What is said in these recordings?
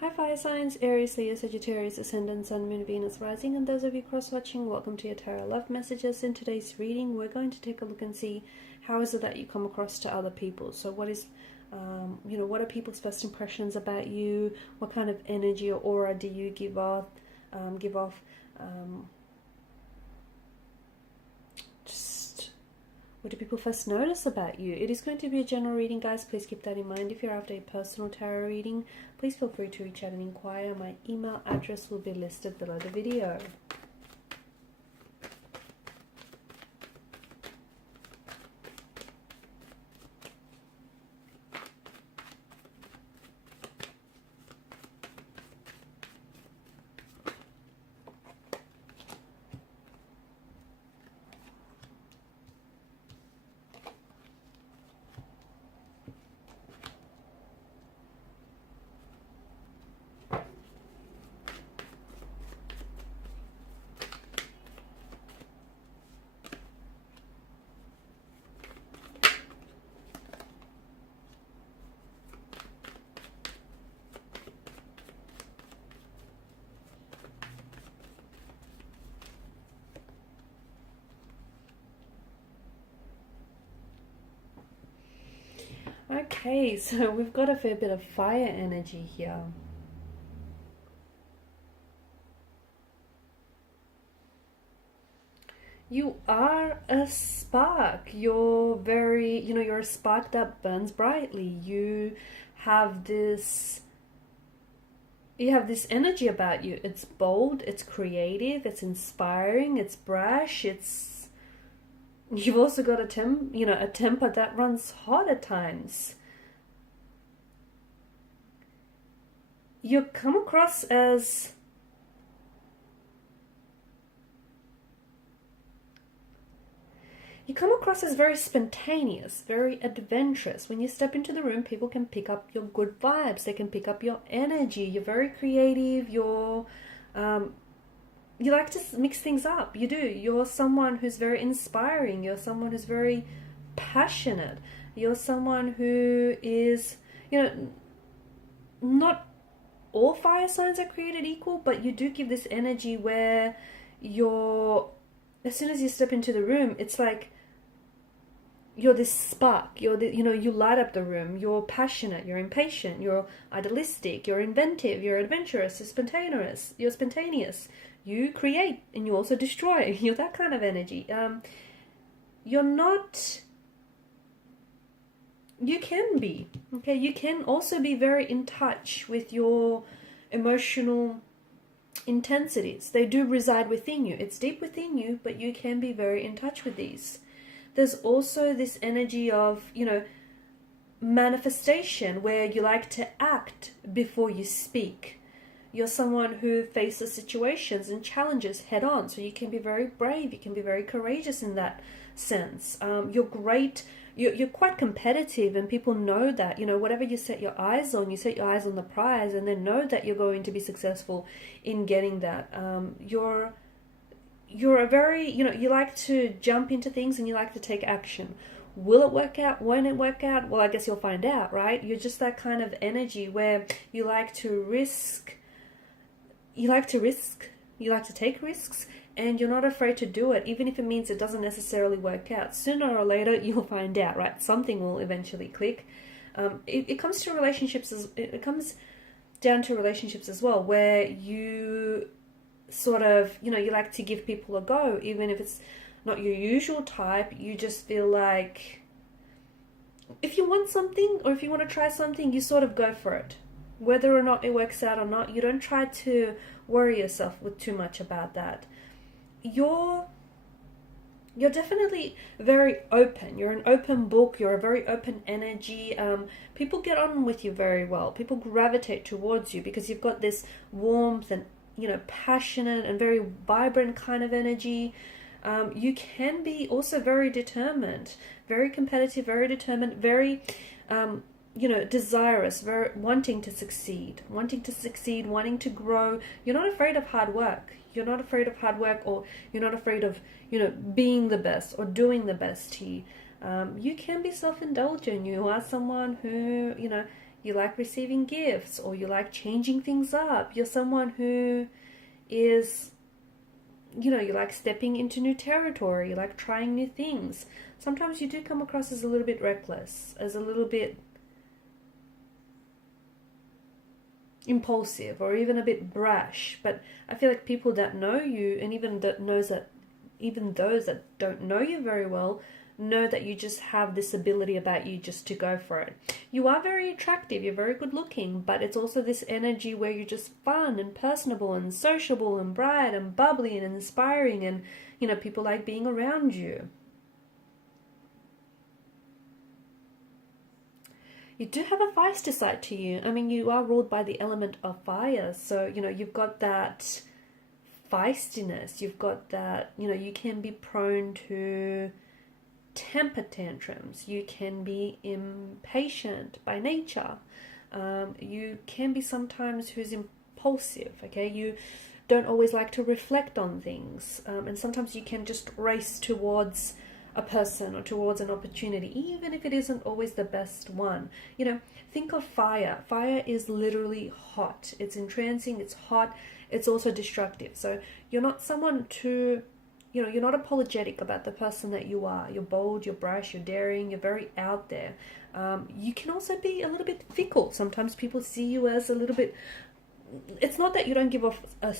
Hi fire signs, Aries, Leo, Sagittarius, Ascendant, Sun, Moon, Venus, Rising, and those of you cross-watching, welcome to your Tarot Love Messages. In today's reading, we're going to take a look and see how is it that you come across to other people. So what is, what are people's first impressions about you? What kind of energy or aura do you give off? Just what do people first notice about you? It is going to be a general reading, guys. Please keep that in mind. If you're after a personal tarot reading, please feel free to reach out and inquire. My email address will be listed below the video. Okay, so we've got a fair bit of fire energy here. You are a spark. You're very, you're a spark that burns brightly. You have this energy about you. It's bold, it's creative, it's inspiring, it's brash, you've also got a temper that runs hot at times. You come across as very spontaneous, very adventurous. When you step into the room, people can pick up your good vibes. They can pick up your energy. You're very creative. You like to mix things up. You do. You're someone who's very inspiring. You're someone who's very passionate. You're someone who is, not all fire signs are created equal, but you do give this energy where as soon as you step into the room, it's like you're this spark. You light up the room. You're passionate. You're impatient. You're idealistic. You're inventive. You're adventurous. You're spontaneous. You create and you also destroy. You're that kind of energy. You can be, okay? You can also be very in touch with your emotional intensities. They do reside within you. It's deep within you, but you can be very in touch with these. There's also this energy of, manifestation where you like to act before you speak. You're someone who faces situations and challenges head on, so you can be very brave, you can be very courageous in that sense. You're quite competitive, and people know that. Whatever you set your eyes on, you set your eyes on the prize, and then know that you're going to be successful in getting that. You're a very, you like to jump into things and you like to take action. Will it work out? Won't it work out? Well, I guess you'll find out, right? You're just that kind of energy where you like to risk. You like to take risks, and you're not afraid to do it, even if it means it doesn't necessarily work out. Sooner or later, you'll find out, right? Something will eventually click. It comes to relationships. It comes down to relationships as well, where you sort of, you like to give people a go, even if it's not your usual type. You just feel like if you want something, or if you want to try something, you sort of go for it. Whether or not it works out or not, you don't try to worry yourself with too much about that. You're definitely very open. You're an open book. You're a very open energy. People get on with you very well. People gravitate towards you because you've got this warmth and, passionate and very vibrant kind of energy. You can be also very determined, very competitive, very determined, very desirous, very wanting to succeed, wanting to grow. You're not afraid of hard work. You're not afraid of hard work, or you're not afraid of, being the best or doing the best here. You can be self-indulgent. You are someone who, you like receiving gifts, or you like changing things up. You're someone who is, you know, you like stepping into new territory, you like trying new things. Sometimes you do come across as a little bit reckless, as a little bit impulsive, or even a bit brash. But I feel like people that know you, and even those that don't know you very well, know that you just have this ability about you just to go for it. You are very attractive, you're very good looking, but it's also this energy where you're just fun and personable and sociable and bright and bubbly and inspiring, and, you know, people like being around you. You do have a feisty side to you. I mean, you are ruled by the element of fire, so, you know, you've got that feistiness, you've got that, you know, you can be prone to temper tantrums, you can be impatient by nature, you can be sometimes who's impulsive, okay? You don't always like to reflect on things, and sometimes you can just race towards a person or towards an opportunity, even if it isn't always the best one. You know, think of fire. Fire is literally hot. It's entrancing, it's hot, it's also destructive. So you're not someone to, you know, you're not apologetic about the person that you are. You're bold, you're brash, you're daring, you're very out there. You can also be a little bit fickle. Sometimes people see you as a little bit, it's not that you don't give off a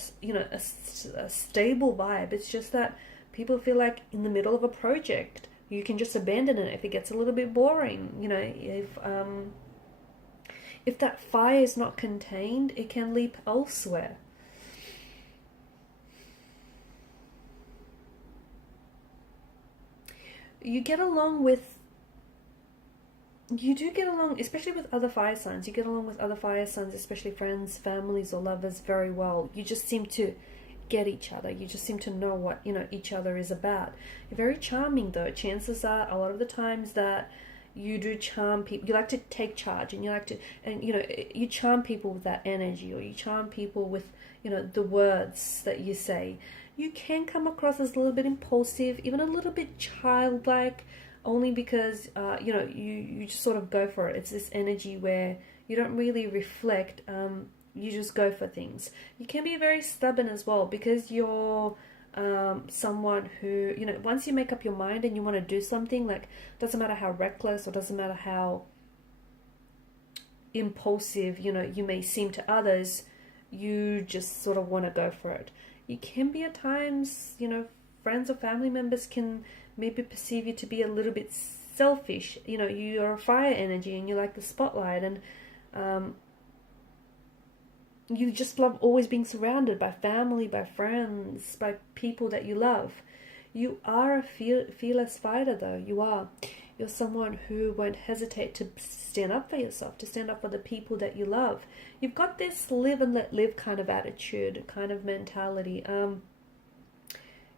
stable vibe. It's just that people feel like in the middle of a project, you can just abandon it if it gets a little bit boring. You know, if that fire is not contained, it can leap elsewhere. You do get along, especially with other fire signs. You get along with other fire signs, especially friends, families, or lovers, very well. You just seem to get each other. You just seem to know what, you know, each other is about. You're very charming, though. Chances are, a lot of the times that you do charm people, you like to take charge, and you like to, and, you know, you charm people with that energy, or you charm people with, you know, the words that you say. You can come across as a little bit impulsive, even a little bit childlike, only because, you know, you just sort of go for it. It's this energy where you don't really reflect, you just go for things. You can be very stubborn as well, because you're someone who, you know, once you make up your mind and you want to do something, like, doesn't matter how reckless or doesn't matter how impulsive, you know, you may seem to others, you just sort of want to go for it. You can be at times, you know, friends or family members can maybe perceive you to be a little bit selfish. You know, you're a fire energy and you like the spotlight, and you just love always being surrounded by family, by friends, by people that you love. You are a fearless fighter, though. You are. You're someone who won't hesitate to stand up for yourself, to stand up for the people that you love. You've got this live and let live kind of attitude, kind of mentality.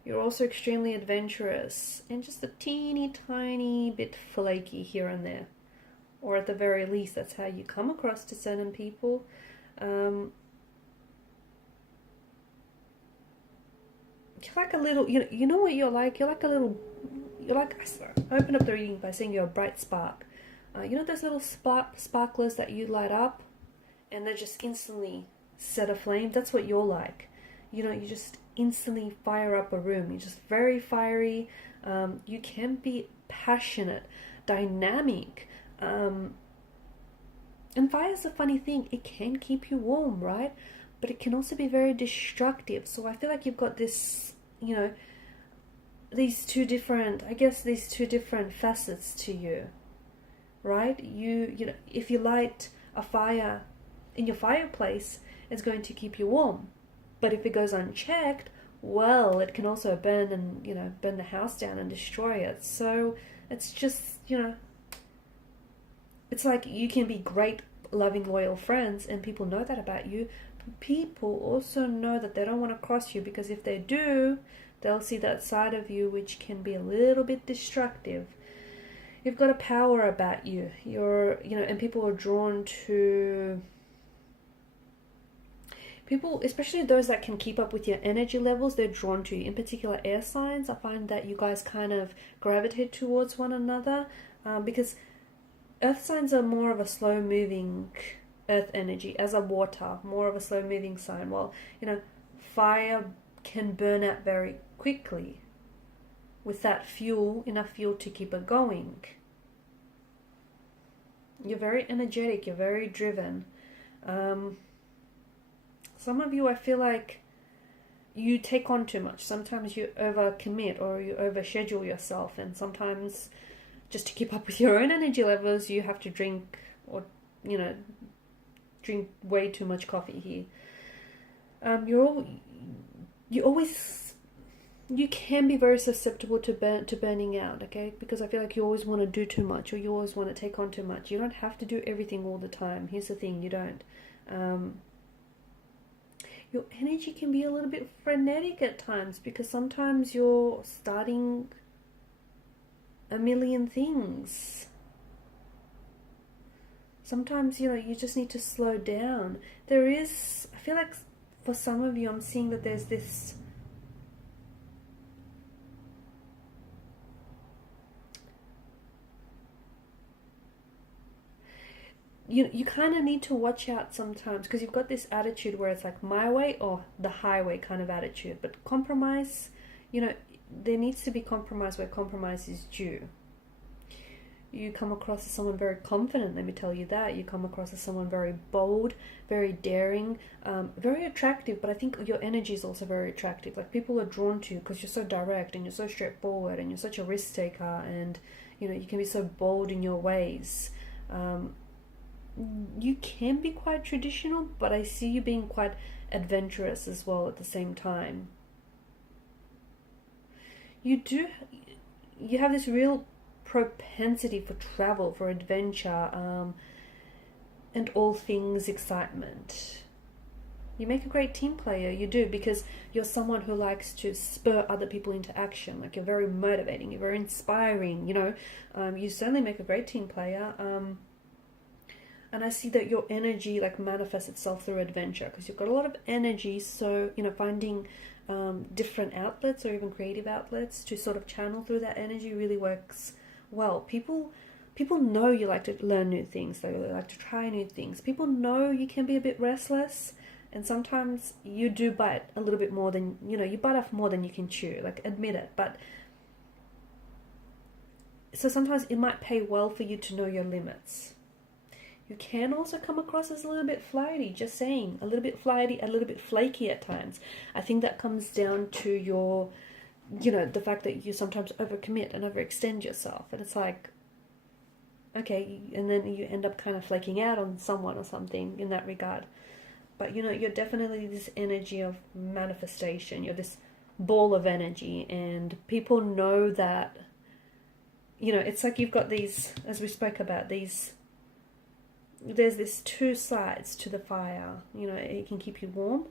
You're also extremely adventurous and just a teeny tiny bit flaky here and there. Or at the very least, that's how you come across to certain people. You're like a little, you know what you're like? You're like a little, I open up the reading by saying you're a bright spark. You know those little sparklers that you light up and they just instantly set aflame? That's what you're like. You know, you just instantly fire up a room. You're just very fiery. You can be passionate, dynamic. And fire's a funny thing. It can keep you warm, right? But it can also be very destructive. So I feel like you've got this, you know, these two different facets to you, right? You know, if you light a fire in your fireplace, it's going to keep you warm. But if it goes unchecked, well, it can also burn and, you know, burn the house down and destroy it. So it's just, you know, it's like you can be great, loving, loyal friends, and people know that about you. People also know that they don't want to cross you, because if they do, they'll see that side of you which can be a little bit destructive. You've got a power about you. You're, you know, and people are drawn to people, especially those that can keep up with your energy levels. They're drawn to you. In particular, air signs. I find that you guys kind of gravitate towards one another, because Earth signs are more of a slow moving earth energy, as a water, more of a slow moving sign. Well, fire can burn out very quickly with that fuel, enough fuel to keep it going. You're very energetic, you're very driven. Some of you, I feel like you take on too much. Sometimes you overcommit or you overschedule yourself, and sometimes just to keep up with your own energy levels, you have to drink drink way too much coffee here. You can be very susceptible to burning out, okay? Because I feel like you always want to do too much, or you always want to take on too much. You don't have to do everything all the time. Here's the thing, you don't. Your energy can be a little bit frenetic at times, because sometimes you're starting a million things. Sometimes, you just need to slow down. I feel like for some of you, I'm seeing that there's this you kind of need to watch out sometimes, because you've got this attitude where it's like my way or the highway kind of attitude. But compromise, there needs to be compromise where compromise is due. You come across as someone very confident, let me tell you that. You come across as someone very bold, very daring, very attractive, but I think your energy is also very attractive. Like, people are drawn to you because you're so direct and you're so straightforward and you're such a risk taker, and you can be so bold in your ways. You can be quite traditional, but I see you being quite adventurous as well at the same time. You have this real propensity for travel, for adventure, and all things excitement. You make a great team player, you do, because you're someone who likes to spur other people into action. Like, you're very motivating, you're very inspiring, you certainly make a great team player. And I see that your energy manifests itself through adventure, because you've got a lot of energy. So, finding different outlets or even creative outlets to sort of channel through that energy really works well. People know you like to learn new things. They like to try new things. People know you can be a bit restless, and sometimes you do bite a little bit more than, you bite off more than you can chew. Admit it. But so sometimes it might pay well for you to know your limits. You can also come across as a little bit flighty, just saying. A little bit flighty, a little bit flaky at times. I think that comes down to your, the fact that you sometimes overcommit and overextend yourself. And it's like, okay, and then you end up kind of flaking out on someone or something in that regard. But, you're definitely this energy of manifestation. You're this ball of energy, and people know that, it's like you've got these, as we spoke about, there's this two sides to the fire. It can keep you warm.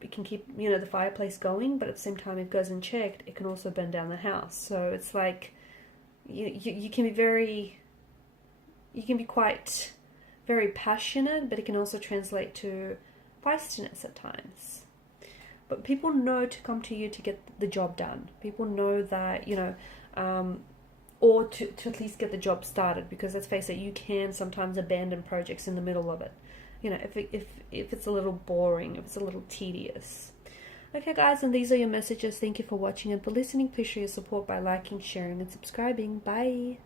It can keep, the fireplace going, but at the same time, if it goes unchecked, it can also burn down the house. So it's like, you can be quite very passionate, but it can also translate to feistiness at times. But people know to come to you to get the job done. People know that, or to at least get the job started, because let's face it, you can sometimes abandon projects in the middle of it. If it's a little boring, if it's a little tedious. Okay, guys, and these are your messages. Thank you for watching and for listening. Please show your support by liking, sharing, and subscribing. Bye.